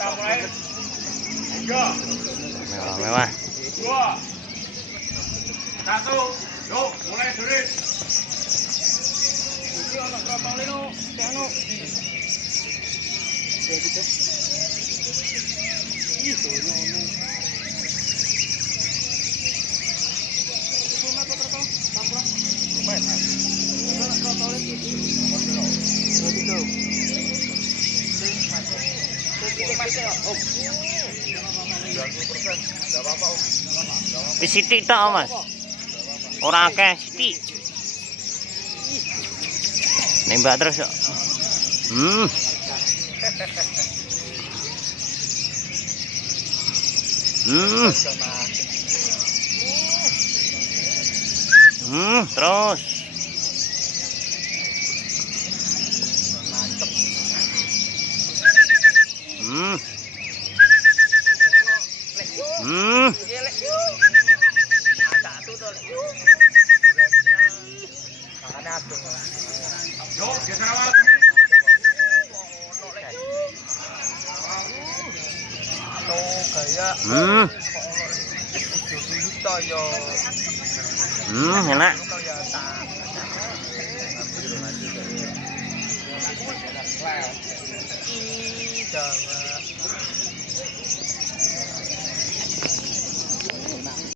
Kita mulai. 3. Mewah. 2. 1. Yuk, mulai surit. Iki ana protokol lho, anu. Jadi tuh. Itu ngono. Cuma protokol, sampurna. Lumayan. Protokol iki. Jadi tuh. Wis sithik tok, Mas. Ora akeh, sithik. Nembak terus kok. Terus. Yuk, geser awal. Enak.